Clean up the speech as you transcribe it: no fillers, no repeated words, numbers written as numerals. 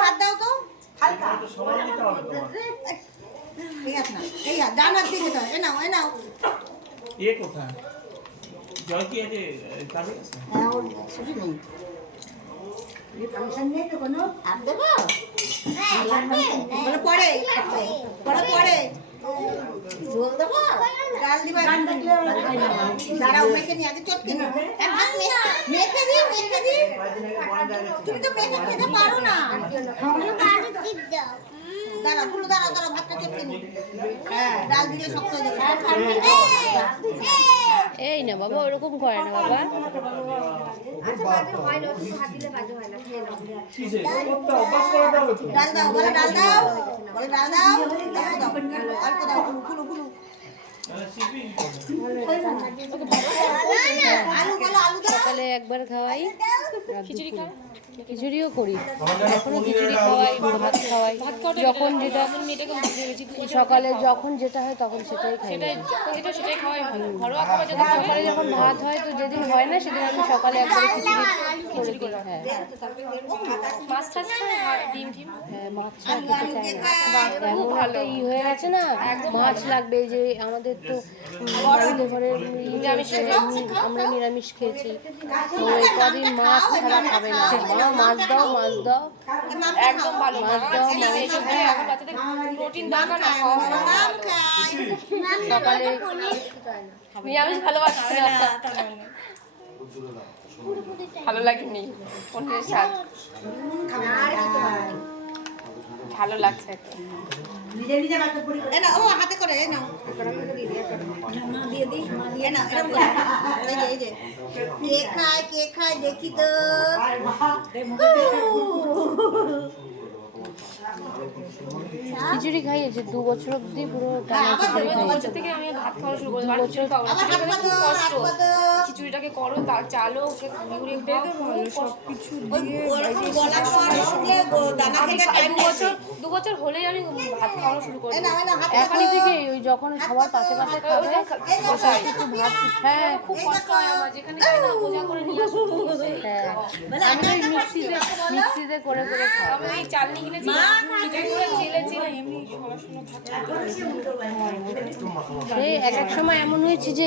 হাত দাও তো হালকা সমান দিতে হবে তোমার। ঠিক আছে না এই ডানার দিকে দাও এ নাও এ কোথায় জয় কি আছে কাজে আছে? হ্যাঁ ওর ছুটি নেই এই ফাংশন নেই তো কোনো আপ দেবো বলে পড়ে পড়ে ঝোল দেবো ডাল দিবা দাঁড়াও মেখে নি আগে চটকে নি মেখে দি তুমি তো মেখে খেতে পারো না দাঁড়া পুরো দাঁড়াও ভাতটা চটকে নি হ্যাঁ ডাল দিলে শক্ত হয়ে যাবে এই না বাবা ওরকম করে না বাবা। আচ্ছা বাজে হয় না একটু হাত দিলে বাজে হয় না খেয়ে নাও কিসে করতে অভ্যাস করে দাও তো। ডাল দাও বলে ডাল দাও অল্প দাও কুলু আলু দাও সকালে একবার খাওয়াই, খিচুড়িও করি, এখনো খিচুড়ি খাওয়াই, ভাত খাওয়াই, যখন যেটা সকালে যখন যেটা হয় তখন সেটাই খাই। সকালে যখন ভাত হয় তো যেদিন হয় না সেদিন আমি সকালে একবার খিচুড়ি করে দিই। হ্যাঁ মাছ ছাড়া খেতে চাই না, এমন একটা হয়ে গেছে না মাছ লাগবে। যে আমাদের তো বাড়িতে ঘরে আমরা নিরামিষ খেয়েছি, তো এই কদিন মাছ ছাড়া খাবে না। মা মাছ দাও একদম ভালো মাছ দাও এখন বাচ্চাদের প্রোটিন দরকার না সকালে নিরামিষ ভালোবাসি না ভালো লাগেনি অন্যের স্বাদ ভালো লাগছে একটু নিজে এ না ও হাতে করে এ নাও দিয়ে দিই এ না এরকম এই যে কে খায় দেখি তো খিচুড়ি খাইয়েছে 2 বছর অব্দি পুরো টানা খিচুড়ি খাইয়েছে। থেকে আমি ভাত খাওয়া শুরু করি কষ্ট খিচুড়িটাকে করো তার চালো ওকে ঘুরিয়ে দিয়ে দেবো সবকিছু দু বছর হলেই আমি ভাত খাওয়া শুরু করি এখনই থেকে ওই যখন সবার পাশে খাবে একটু ভাত হ্যাঁ খুব কষ্ট হয় আমার যেখানে যাই না বোঝা করে নিয়ে আসো হ্যাঁ আমি ওই মিক্সিতে করে খাই। আমি এই চালনি কিনেছি খিচুড়ি করে চেলেছি এমনি সরাসরি ভাত সেই এক সময় এমন হয়েছে যে